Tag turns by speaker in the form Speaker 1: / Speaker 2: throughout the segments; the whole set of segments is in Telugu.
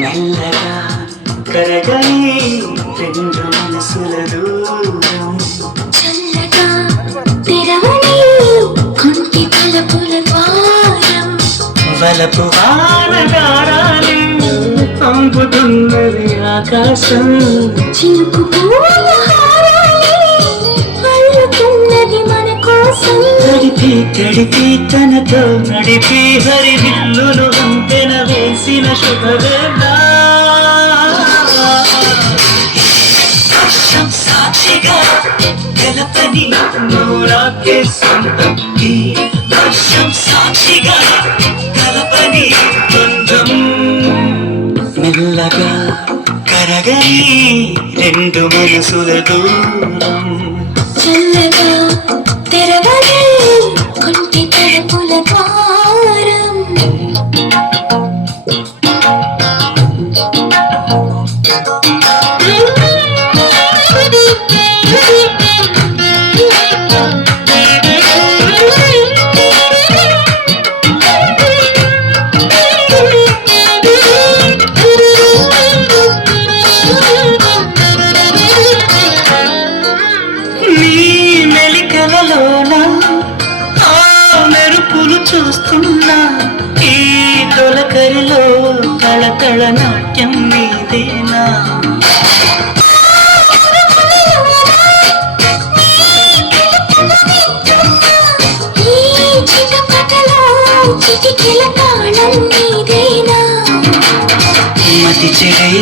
Speaker 1: మెల్లగా కరగని రెండు మనసుల దూరం చల్లగా తెరవని కుంటి తలపుల ద్వారం వలపు వానగారాలి పంపుతున్నది ఆకాశం.
Speaker 2: చినుకు పూల
Speaker 1: గడిపి గడిపి తనతో నడిపి హరి విల్లును వంతెన వేసిన శుభవేళ. సాక్షిగా గెలపని నూరాకే సొంతం వర్షం సాక్షిగా గలపని బంధం మెల్లగా కరగని రెండు మనసుల దూరం. కళకళ నాట్యం నీదేనా మతి చెడై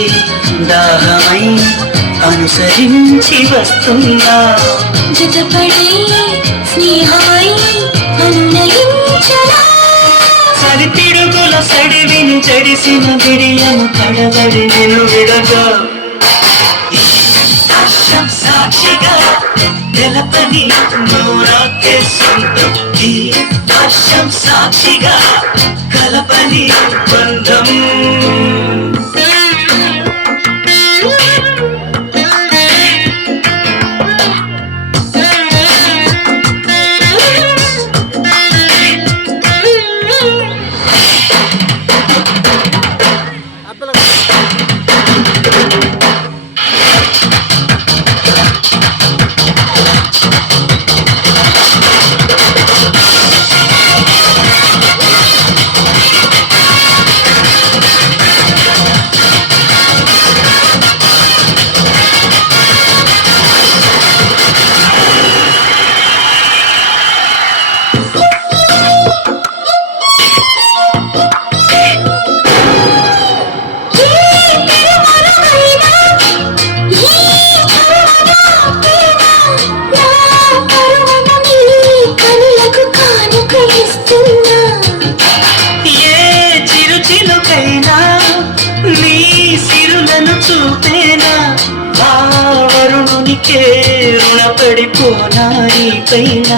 Speaker 1: దాహమై అనుసరించి వస్తుందా?
Speaker 2: జతపడి స్నేహమై అన్నయించరా
Speaker 1: సరి పిడుగుల సడివిని జడిసిన విడియను కడబడి నేను విడగా. సాక్షిగా తెలపని నూరాకే సొంతం ఈ వర్షం సాక్షిగా కలపని బంధం. చూపేనా ఆ వరుణునికే రుణపడిపోనా ఈ పైన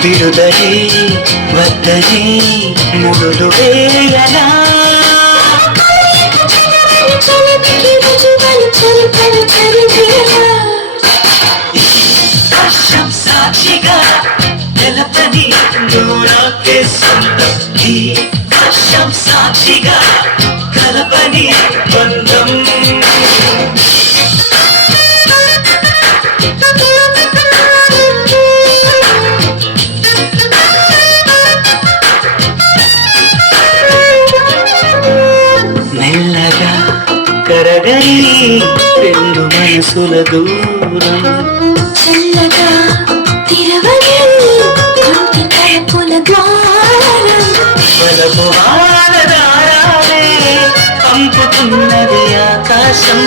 Speaker 1: విడుదలే వద్దని ముడులు వేయనా వర్షం సాక్షిగా సాక్షిగా కలపని బంధం. మెల్లగా కరగని రెండు మనసుల దూరం. ఆకాశం.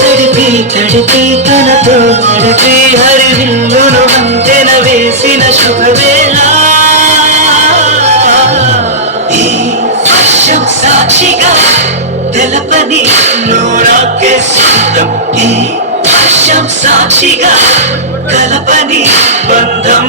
Speaker 1: తడిపి తడిపి తనతో తడిపి హరి హరివిల్లును వంతెన వేసిన శుభవేళ. ఈ వర్షం సాక్షిగా తెలపని నోరాకే సొంతం ఈ వర్షం సాక్షిగా కలపని బంధం.